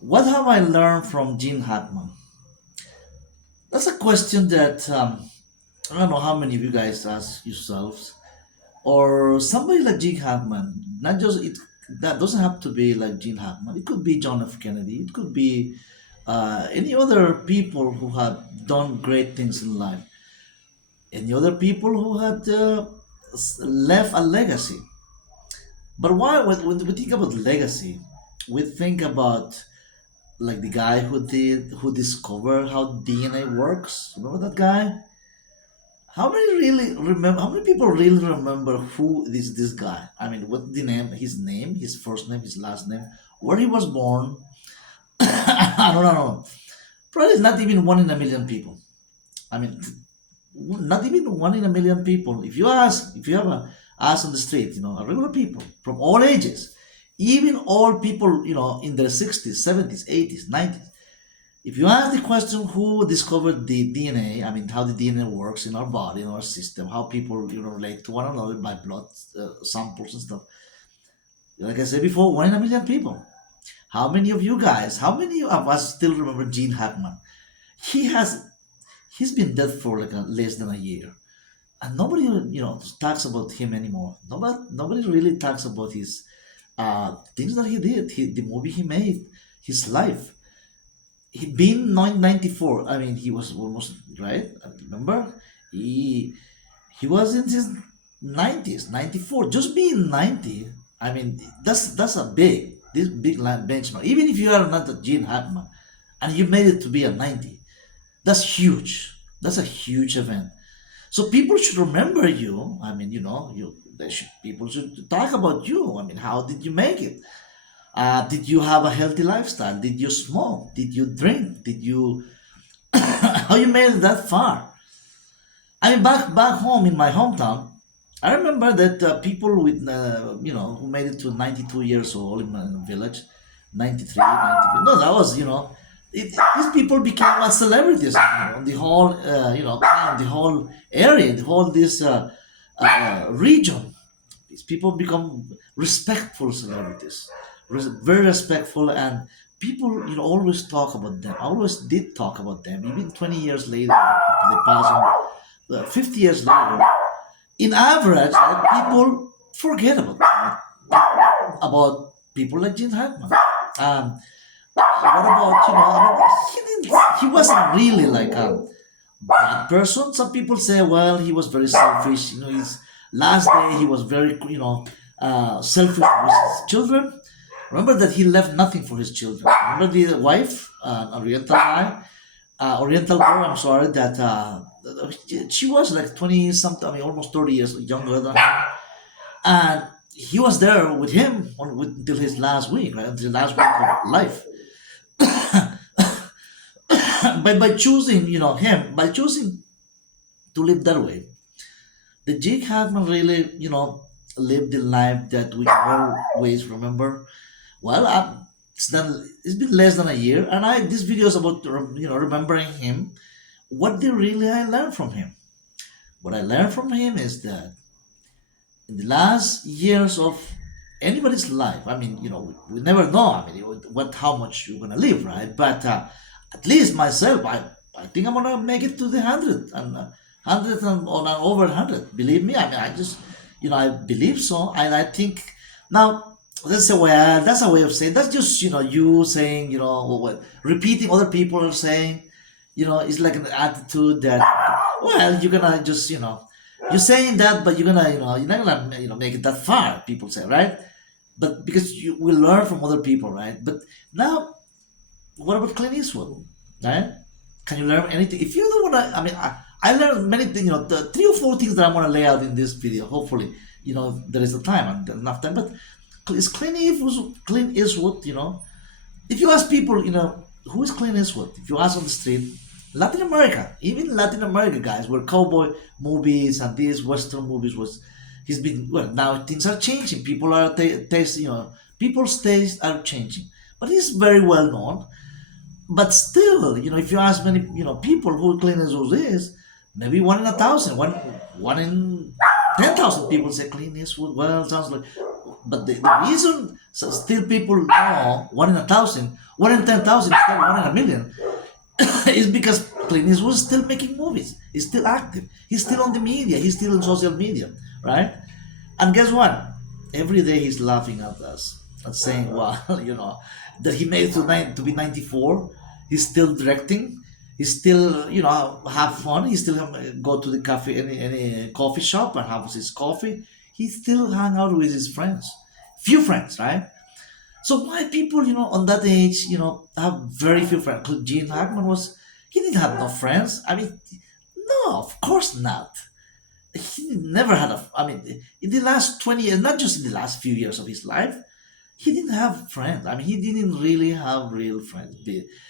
What have I learned from Gene Hackman? That's a question that I don't know how many of you guys ask yourselves, or somebody like Gene Hackman. Not just it. That doesn't have to be like Gene Hackman. It could be John F. Kennedy. It could be any other people who have done great things in life. Any other people who had left a legacy. But why, when we think about legacy, we think about like the guy who discovered how DNA works. Remember that guy? How many people really remember who is this guy? I mean, what the name, his first name, his last name, where he was born. I don't know. Probably not even one in a million people. I mean, not even one in a million people. If you have a ask on the street, regular people from all ages, even all people, in their 60s, 70s, 80s, 90s. If you ask the question who discovered the DNA, I mean, how the DNA works in our body, in our system, how people, relate to one another by blood samples and stuff. Like I said before, one in a million people. How many of us still remember Gene Hackman? He has, he's been dead for like less than a year. And nobody talks about him anymore. Nobody really talks about his things that he did, the movie he made, his life. He been 994. I mean, he was almost right. Remember, he he was in his 90s, 94. Just being 90. I mean, that's a big benchmark. Even if you are not a Gene Hackman, and you made it to be a 90, that's huge. That's a huge event. So people should remember you. I mean, people should talk about you. I mean, how did you make it? Did you have a healthy lifestyle? Did you smoke? Did you drink? Did you how you made it that far? I mean, back home in my hometown, I remember that people with who made it to 92 years old in my village, 93, 94. No, that was these people became celebrities. The whole town, the whole area, the whole this region. These people become respectful celebrities, very respectful, and people always talk about them. Always did talk about them. Even 20 years later, after they pass on, 50 years later, in average, people forget about people like Gene Hackman. What about I mean, he wasn't really like a bad person. Some people say, well, he was very selfish. His last day he was very selfish with his children. Remember that he left nothing for his children. Remember the wife, Oriental girl. I'm sorry that she was like 20 something. I mean, almost 30 years younger than him, and he was there with him until his last week, right? Until the last week of life. But by choosing, by choosing to live that way, the Jake Hackman really, lived the life that we always remember. Well, it's been less than a year, and this video is about remembering him. What did really I learn from him? What I learned from him is that in the last years of anybody's life, I mean, we never know. I mean, how much you're gonna live, right? But at least myself, I think I'm gonna make it to the hundred and hundred and or over hundred. Believe me, I mean, I just, I believe so, and I think now. That's a way of saying. That's just you saying what repeating other people are saying. It's like an attitude that well you're gonna just you're saying that, but you're not gonna make it that far. People say, right? But because you will learn from other people, right? But now, what about Clint Eastwood, right? Can you learn anything? If you don't wanna, I mean, I learned many things. The three or four things that I'm gonna lay out in this video. Hopefully, there is a time and enough time. But is Clint Eastwood, if you ask people, who is Clint Eastwood? If you ask on the street, Latin America, even Latin America guys, where cowboy movies and these Western movies was, he's been, well, now things are changing. People are taste, people's tastes are changing. But he's very well known. But still, if you ask many, people who Clint Eastwood is, maybe one in a thousand, one in 10,000 people say Clint Eastwood. Well, sounds like, but the reason So still people know 1 in 1,000, 1 in 10,000, instead of 1 in 1 million, is because Clint Eastwood is still making movies. He's still active. He's still on the media. He's still on social media, right? And guess what? Every day he's laughing at us and saying, "Well, that he made it to be 94. He's still directing. He still, have fun. He still go to the cafe, any coffee shop, and have his coffee. He still hang out with his friends, few friends, right? So why people, on that age, have very few friends? 'Cause Gene Hackman he didn't have no friends. I mean, no, of course not. He never had I mean, in the last 20 years, not just in the last few years of his life, he didn't have friends. I mean, he didn't really have real friends.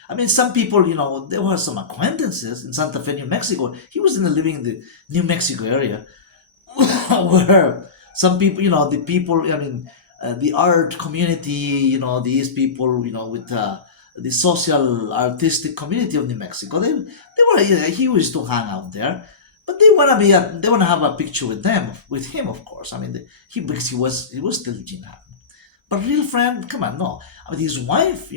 I mean, some people, there were some acquaintances in Santa Fe, New Mexico. He was living in the New Mexico area where some people, the people, I mean, the art community, these people, with the social artistic community of New Mexico, they were, he used to hang out there, but they want to have a picture with him, of course. I mean, because he was still Gene Hackman. But real friend, come on, no. I mean, his wife,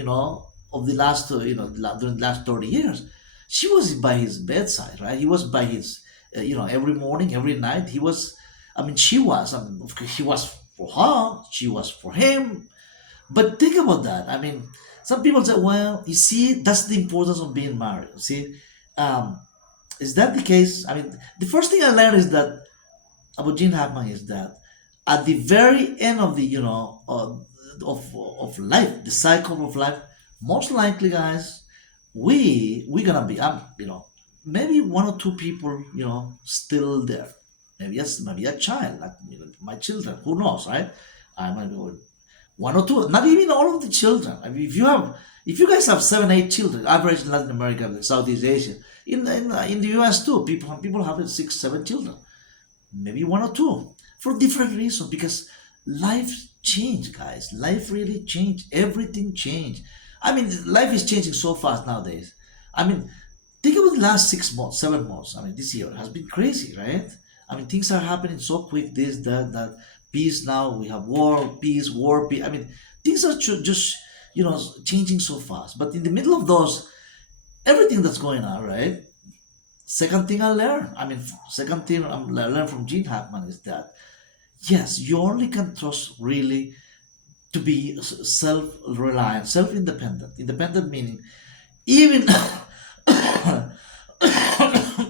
of the last, during the last 30 years, she was by his bedside, right? He was by his, every morning, every night. I mean, she was, I mean, of course, he was for her, she was for him. But think about that. I mean, some people say, well, you see, that's the importance of being married. See, um, is that the case? I mean, the first thing I learned is that about Gene Hackman is that at the very end of the of life, the cycle of life, most likely, guys, we're gonna be maybe one or two people still there, maybe yes, maybe a child like my children, who knows, right? I might be one or two, not even all of the children. I mean, if you guys have 7 8 children, average in Latin America, Southeast Asia, in the US too, people have 6 7 children, maybe one or two, for different reasons, because life changed, guys. Life really changed. Everything changed. I mean, life is changing so fast nowadays. I mean, think about the last 6 months, 7 months. I mean, this year has been crazy, right? I mean, things are happening so quick. This, that, peace. Now we have war, peace, war, peace. I mean, things are just changing so fast. But in the middle of those, everything that's going on, right? Second thing I learned, I mean, second thing I learned from Gene Hackman is that yes, you only can trust really to be self-reliant, self-independent. Independent meaning even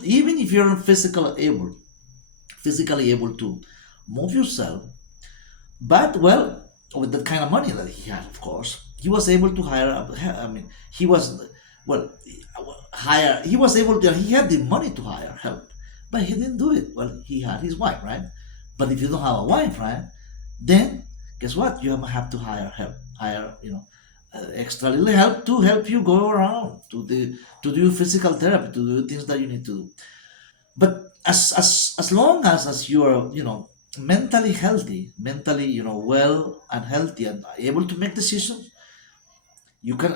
even if you're not physically able to move yourself, but well, with the kind of money that he had, of course, he was able to hire. I mean, he was well hire. He was able to. He had the money to hire help, but he didn't do it. Well, he had his wife, right? But if you don't have a wife, right, then guess what? You have to hire help. Hire extra little help to help you go around to do physical therapy, to do things that you need to do. But as long as you are mentally healthy, mentally well and healthy and able to make decisions, you can.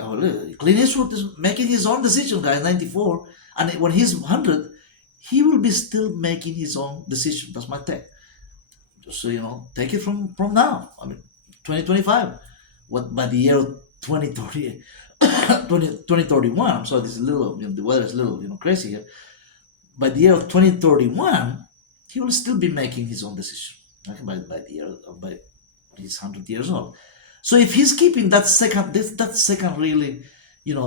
Clint Eastwood is making his own decision, guys. 94, and when he's 100, he will be still making his own decision. That's my take. Just so take it from now. I mean, 2025. What by the year 2030, 2031. I'm sorry, this is a little. The weather is a little crazy here. By the year of 2031, he will still be making his own decision. Okay, by the year by he's 100 years old. So if he's keeping that second really,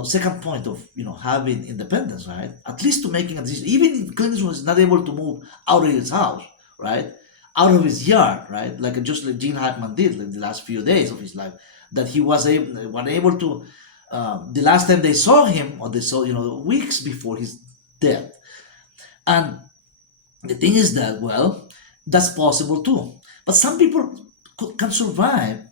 second point of having independence, right? At least to making a decision, even if Clinton was not able to move out of his house, right, out of his yard, right, like just like Gene Hackman did, like the last few days of his life, that he was able to. The last time they saw him, or they saw weeks before his death, and the thing is that, well, that's possible too. But some people can survive,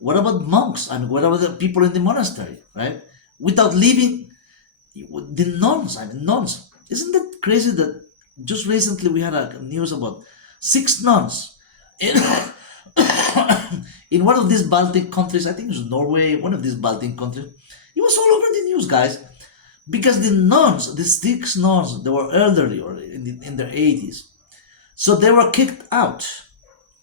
What about monks? I mean, what about the people in the monastery, right? Without leaving the nuns, I mean, nuns. Isn't that crazy that just recently we had a news about 6 nuns in, in one of these Baltic countries, I think it was Norway, one of these Baltic countries. It was all over the news, guys, because the nuns, the 6 nuns, they were elderly or in their 80s, so they were kicked out.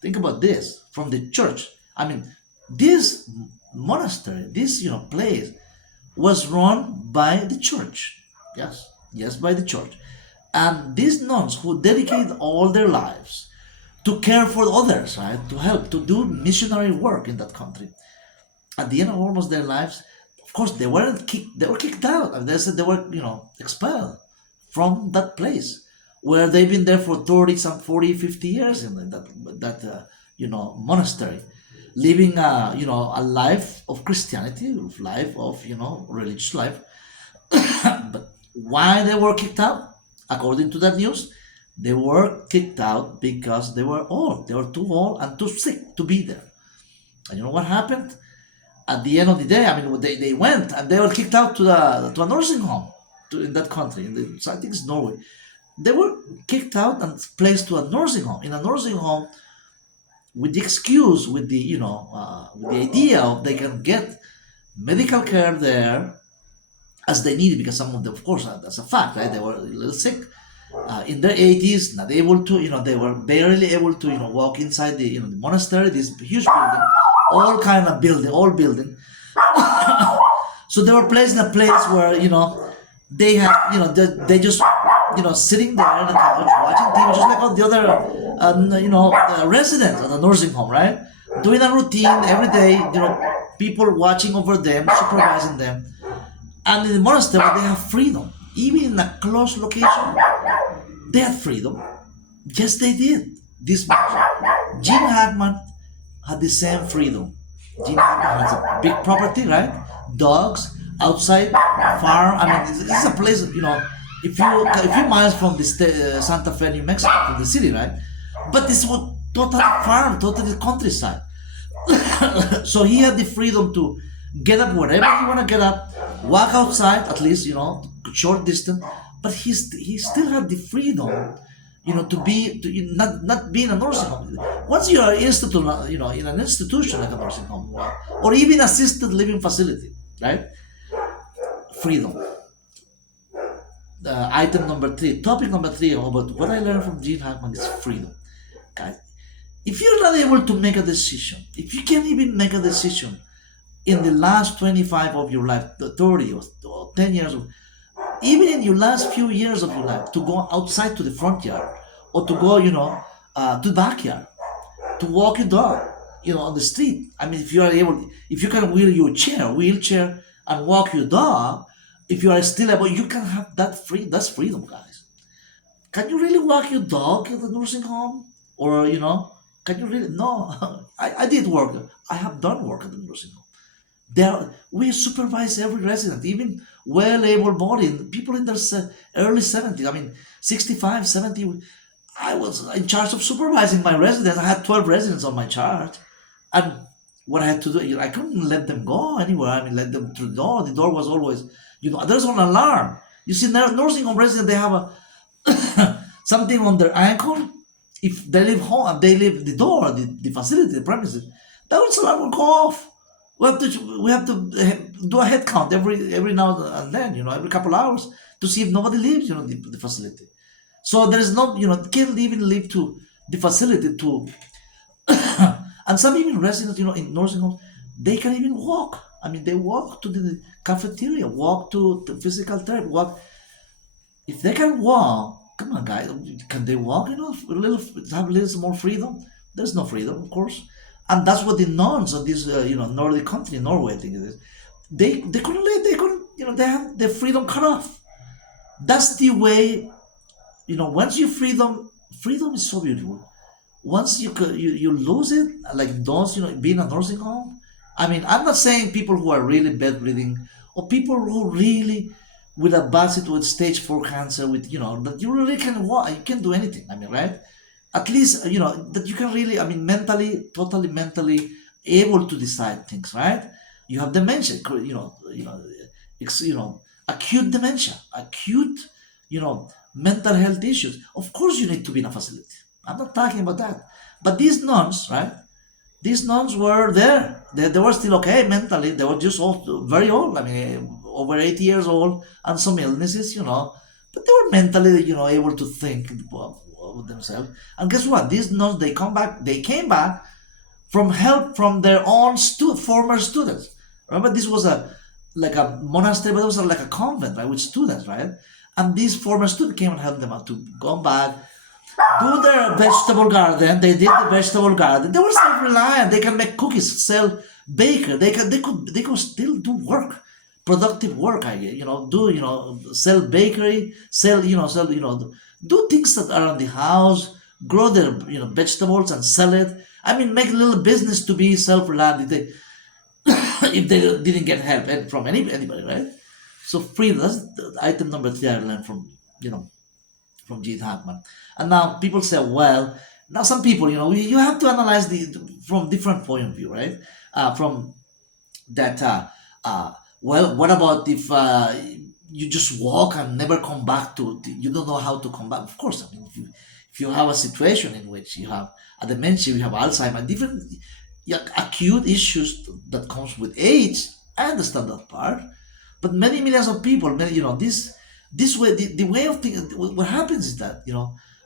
Think about this, from the church. I mean, This monastery, this place, was run by the church. Yes, yes, by the church. And these nuns who dedicated all their lives to care for others, right, to help, to do missionary work in that country. At the end of almost their lives, of course, they weren't kicked. They were kicked out. I mean, they said they were, expelled from that place where they've been there for 30, some 40, 50 years in that monastery, living a life of Christianity, a life of religious life. But why they were kicked out? According to that news, they were kicked out because they were old. They were too old and too sick to be there. And you know what happened? At the end of the day, I mean, they went and they were kicked out to a nursing home in that country. I think it's Norway. They were kicked out and placed to a nursing home. In a nursing home, with the excuse, with the idea of they can get medical care there as they needed, because some of them, of course, that's a fact, right? They were a little sick. In their 80s, not able to, they were barely able to, walk inside the monastery, this huge building, all kind of building, all building. So they were placed in a place where, they had, they just, sitting there on the couch watching TV, just like all the other, residents of the nursing home, right? Doing a routine every day, people watching over them, supervising them. And in the monastery, they have freedom. Even in a close location, they had freedom. Yes, they did. This much. Gene Hackman had the same freedom. Gene Hackman has a big property, right? Dogs, outside, farm. I mean, this is a place, a few miles from the Santa Fe, New Mexico, from the city, right? But this was totally farm, totally countryside. So he had the freedom to get up wherever he want to get up, walk outside at least, short distance. But he still had the freedom, to be not be in a nursing home. Once you are in an institution like a nursing home, or even assisted living facility, right? Freedom. Item number three, topic number three about what I learned from Gene Hackman is freedom, guys. If you're not able to make a decision, if you can't even make a decision in the last 25 of your life, 30 or 10 years, even in your last few years of your life, to go outside to the front yard, or to go, to the backyard, to walk your dog, on the street. I mean, if you are able, if you can wheel your wheelchair, and walk your dog, if you are still able, you can have that's freedom, guys. Can you really walk your dog at the nursing home? Or, can you really? No. I did work. I have done work at the nursing home. There, we supervise every resident, even well able bodied people in their early 70s. I mean, 65, 70. I was in charge of supervising my residents. I had 12 residents on my charge. And what I had to do, I couldn't let them go anywhere. I mean, let them through the door. The door was always, there's an alarm. You see, nursing home residents, they have something on their ankle. If they leave home and they leave the door, the facility, the premises, that alarm will go off. We have to do a head count every now and then, every couple hours, to see if nobody leaves, the facility. So there is no, can't even leave to the facility to, and some even residents, in nursing homes, they can even walk. I mean, they walk to the cafeteria, walk to the physical therapy, walk. If they can walk, come on, guys, can they walk? Have a little more freedom. There's no freedom, of course, and that's what the nuns of this, Nordic country, Norway, I think it is. They couldn't live. They couldn't, they have their freedom cut off. That's the way. Once you freedom is so beautiful. Once you lose it, like those, being a nursing home. I mean, I'm not saying people who are really bedridden, or people who really with a bad situation, stage 4 cancer, with, that you really can walk, you can do anything. I mean, right? At least, that you can really, I mean, mentally, totally mentally able to decide things, right? You have dementia, acute dementia, acute, mental health issues. Of course, you need to be in a facility. I'm not talking about that. But these nuns, right? These nuns were there. They were still okay mentally. They were just old, very old. I mean, over 80 years old, and some illnesses, But they were mentally, able to think of themselves. And guess what? These nuns, they came back from help from their own former students. Remember, this was a like a monastery, but it was like a convent, right, with students, right? And these former students came and helped them out to go back, do their vegetable garden. They did the vegetable garden. They were self-reliant. They can make cookies, sell baker. They could still do work, productive work. Do sell bakery, do things that are on the house, grow their vegetables and sell it. I mean, make a little business to be self-reliant if they didn't get help from anybody, right? So freedom. That's the item number three I learned from Gene Hackman. And now people say, well, now some people, you have to analyze from different point of view, right? From that, well, what about if you just walk and never come back you don't know how to come back? Of course, I mean, if you have a situation in which you have a dementia, you have Alzheimer, different acute issues that comes with age, I understand that part. But many millions of people, this way, the way of thinking, what happens is that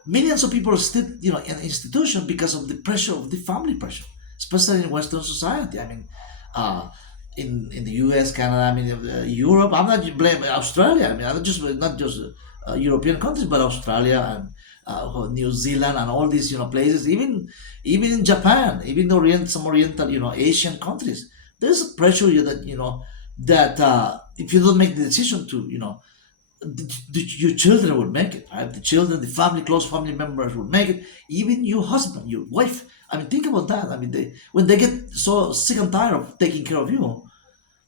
millions of people are still in institution because of the pressure of the family pressure, especially in Western society. I mean, uh, in the U.S., Canada, I mean, Europe. I'm not blaming Australia. I mean, I'm just not just European countries, but Australia and New Zealand and all these places. Even in Japan, even some Oriental Asian countries, there's a pressure that that if you don't make the decision to your children will make it, right? The children, the family, close family members will make it. Even your husband, your wife. I mean, think about that. I mean, when they get so sick and tired of taking care of you,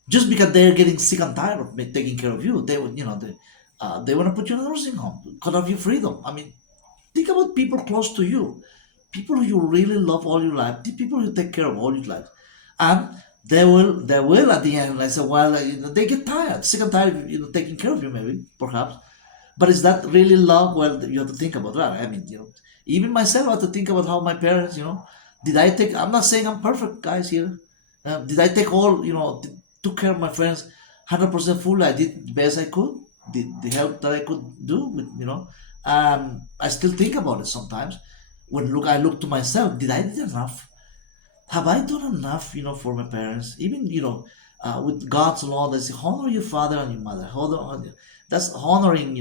just because they're getting sick and tired of taking care of you, they would, they want to put you in a nursing home, cut off your freedom. I mean, think about people close to you, people who you really love all your life, the people you take care of all your life, and they will at the end. I say, well, they get tired, sick and tired, of, taking care of you, maybe, perhaps. But is that really love? Well, you have to think about that. I mean, even myself, I have to think about how my parents, did I take? I'm not saying I'm perfect, guys. Here, did I take all, took care of my friends 100% full? I did the best I could. The help that I could do with, I still think about it sometimes. I look to myself. Did I did enough? Have I done enough, for my parents? Even, with God's law, they say, honor your father and your mother. That's honoring,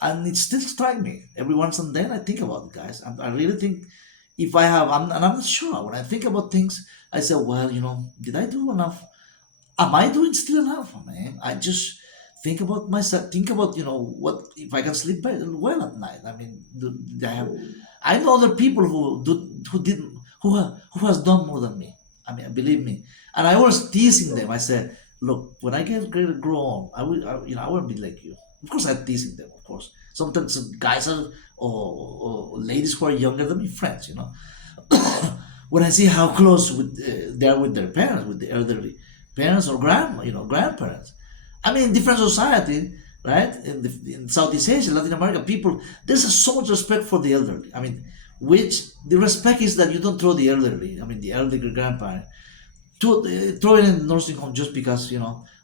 and it still strikes me. Every once and then I think about it, guys. And I really think if I have, and I'm not sure. When I think about things, I say, well, did I do enough? Am I doing still enough, man? I just think about myself. Think about what if I can sleep well at night. I mean, do I have? I know other people who has done more than me. I mean, believe me. And I was teasing them. I said, look, when I get grown, I won't be like you. Of course, I'm teasing them. Of course, sometimes some guys or ladies who are younger than me, friends. When I see how close they are with their parents, with the elderly parents or grandparents. I mean, in different society, right? In Southeast Asia, Latin America, people there's so much respect for the elderly. I mean, which the respect is that you don't throw the elderly. I mean, the elderly grandparent throw it in the nursing home just because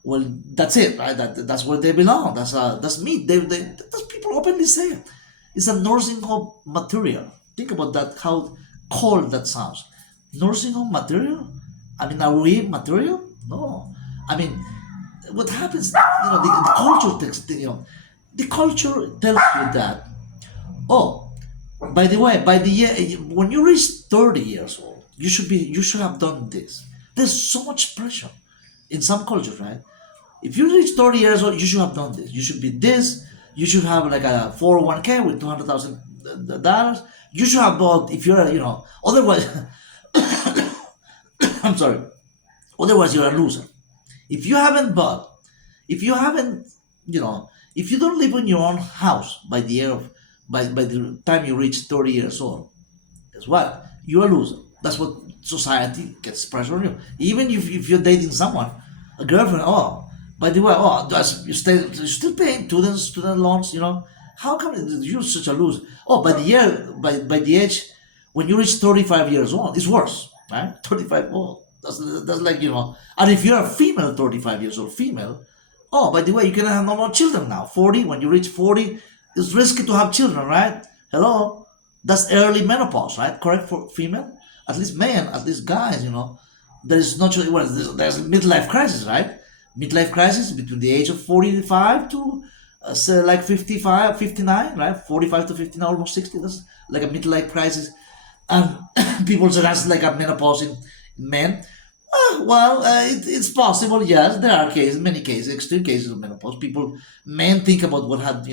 Well, that's it, right? That's where they belong. That's me. That's people openly say it. It's a nursing home material. Think about that. How cold that sounds. Nursing home material. I mean, are we material? No. I mean, what happens? The culture takes. The culture tells you that. Oh, by the way, by the year when you reach 30 years old, you should have done this. There's so much pressure in some cultures, right? If you reach 30 years old, you should have done this. You should be this. You should have like a 401k with $200,000. You should have bought if you're otherwise. I'm sorry. Otherwise, you're a loser. If you haven't bought, if you haven't, if you don't live in your own house by the time you reach 30 years old, guess what? You're a loser. That's what society gets pressure on you. Even if you're dating someone, a girlfriend, oh, by the way, you're still paying student loans, How come you're such a loser? Oh, by the age, when you reach 35 years old, it's worse, right? 35, oh, that's like, and if you're a female, 35 years old female, oh, by the way, you can have no more children now. 40, when you reach 40, it's risky to have children, right? Hello? That's early menopause, right? Correct for female? at least men, at least guys, there's not well, there's a midlife crisis, right? Midlife crisis between the age of 45 to say like 55, 59, right? 45 to 59, almost 60. That's like a midlife crisis. And people say that's like a menopause in men. Well, it's possible. Yes, there are cases, many cases, extreme cases of menopause. Men think about what had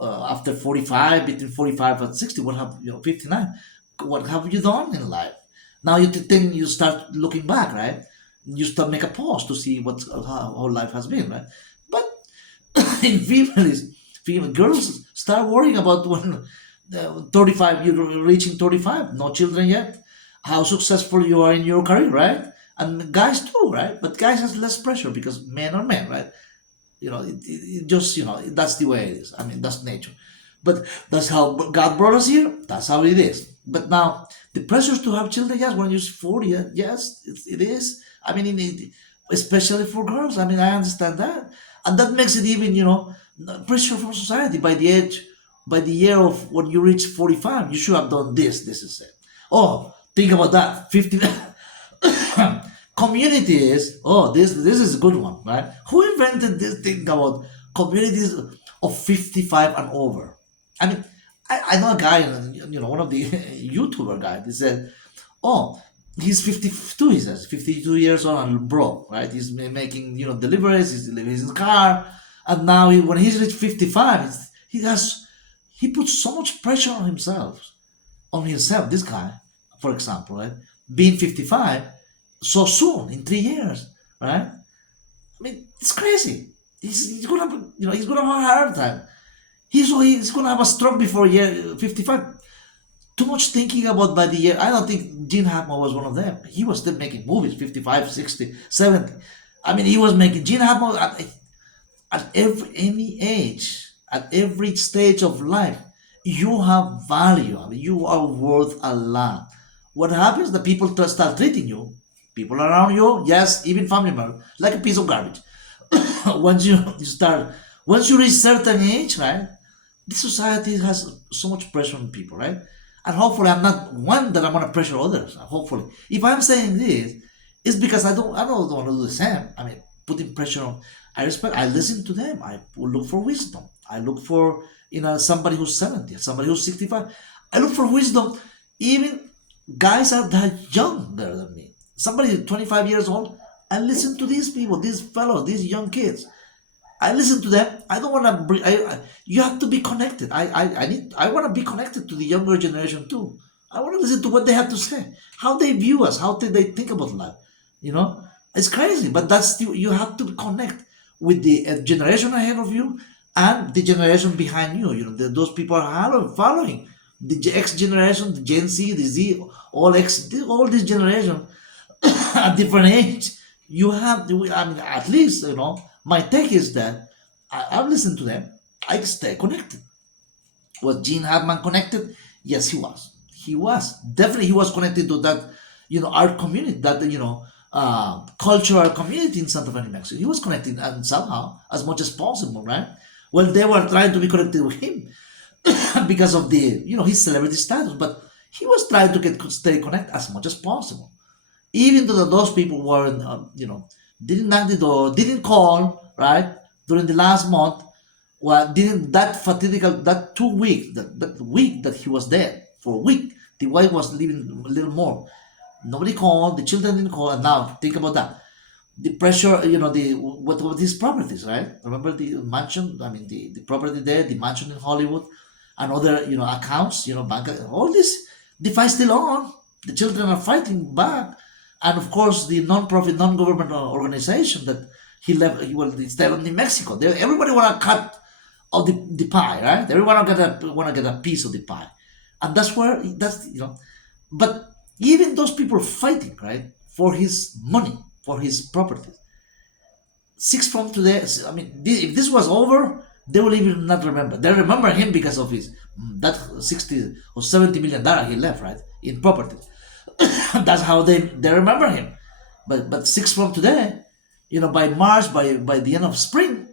after 45, between 45 and 60, what have 59, what have you done in life? Now then you start looking back, right? You start make a pause to see how life has been, right? But in female girls start worrying about when 35, you're reaching 35, no children yet, how successful you are in your career, right? And guys too, right? But guys has less pressure because men are men, right? It just that's the way it is. I mean, that's nature. But that's how God brought us here. That's how it is. But now the pressures to have children, yes, when you're 40, yes, it is. I mean, especially for girls. I mean, I understand that, and that makes it even pressure from society. By the year of when you reach 45, you should have done this. This is it. Oh, think about that. 50. Communities. Oh, this is a good one, right? Who invented this thing about communities of 55 and over? I mean, I know a guy, one of the YouTuber guys. He said, "Oh, he's 52." He says, "52 years old and broke, right? He's making deliveries. He's delivering his car, and now when he's reached 55, he puts so much pressure on himself. This guy, for example, right, being 55." So soon in 3 years, right? I mean, it's crazy. He's gonna, he's gonna have a hard time. He's gonna have a stroke before year 55. Too much thinking about by the year. I don't think Gene Hackman was one of them. He was still making movies, 55, 60, 70. I mean, he was making Gene Hackman at any age, at every stage of life. You have value. I mean, you are worth a lot. What happens? The people start treating you, people around you, yes, even family members, like a piece of garbage. Once you reach certain age, right? The society has so much pressure on people, right? And hopefully, I'm not one that I'm gonna pressure others. Hopefully, if I'm saying this, it's because I don't want to do the same. I mean, putting pressure on. I respect. I listen to them. I look for wisdom. I look for somebody who's 70, somebody who's 65. I look for wisdom. Even guys are that younger than me. Somebody 25 years old. I listen to these people, these fellows, these young kids. I listen to them. I don't want to bring. You have to be connected. I want to be connected to the younger generation too. I want to listen to what they have to say, how they view us, how they think about life. You know, it's crazy, but that's you have to connect with the generation ahead of you and the generation behind you. Those people are following the X generation, the Gen Z, the Z, all this generation at different age. You have to, I mean, at least, my take is that I've listened to them. I stay connected. Was Gene Hackman connected? Yes, he was. He was. Definitely, he was connected to that, art community, that, cultural community in Santa Fe, New Mexico. He was connected and somehow, as much as possible, right? Well, they were trying to be connected with him because of his celebrity status, but he was trying to stay connected as much as possible. Even though those people weren't, didn't knock the door, didn't call, right, during the last month, well, didn't that fatidical, that 2 weeks, that week that he was there, for a week, the wife was living a little more. Nobody called, the children didn't call, and now think about that. The pressure, what these properties, right? Remember the mansion, I mean, the property there, the mansion in Hollywood, and other, accounts, bank, all this, the fight still on. The children are fighting back, and of course the non-profit, non-government organization that he left, he's there in Mexico. Everybody want to cut of the pie, right? Everyone want to get a piece of the pie, and But even those people fighting, right, for his money, for his properties. Six from today, I mean, if this was over, they will even not remember. They remember him because of his that 60 or 70 million dollars he left, right, in property. That's how they remember him. But 6 from today, by March, by the end of spring,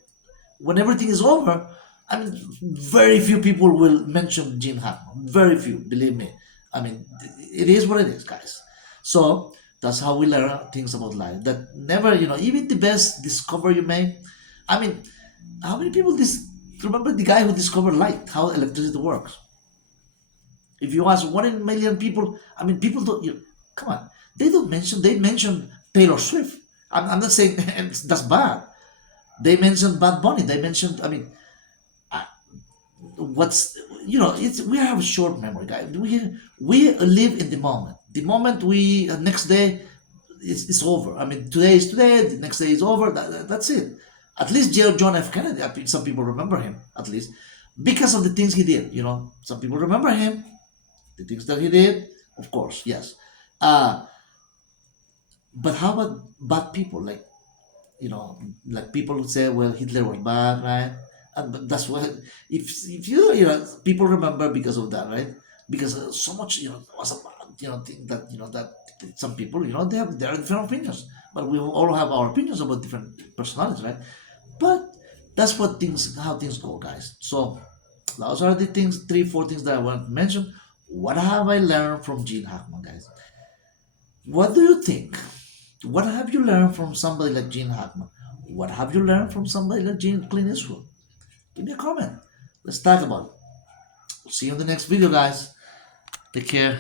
when everything is over, I mean, very few people will mention Gene Hackman. Very few, believe me. I mean, it is what it is, guys. So that's how we learn things about life. That never, even the best discovery you make. I mean, how many people remember the guy who discovered light, how electricity works? If you ask 1 in a million people, I mean, people don't. Come on, they don't mention. They mention Taylor Swift. I'm not saying that's bad. They mentioned Bad Bunny. They mentioned. I mean, what's it's we have a short memory, guys. We live in the moment. The moment we next day, it's over. I mean, today is today. The next day is over. That's it. At least John F. Kennedy. I mean, some people remember him at least because of the things he did. Some people remember him, the things that he did. Of course, yes. Uh, but how about bad people? You know, like people would say, well, Hitler was bad, right? And but that's what if people remember because of that, right? Because so much was a bad thing that that some people they have their different opinions, but we all have our opinions about different personalities, right? But that's what things how things go, guys. So those are the things, three, four things that I want to mention. What have I learned from Gene Hackman, guys? What do you think? What have you learned from somebody like Gene Hackman? What have you learned from somebody like Clint Eastwood? Give me a comment. Let's talk about it. See you in the next video, guys. Take care.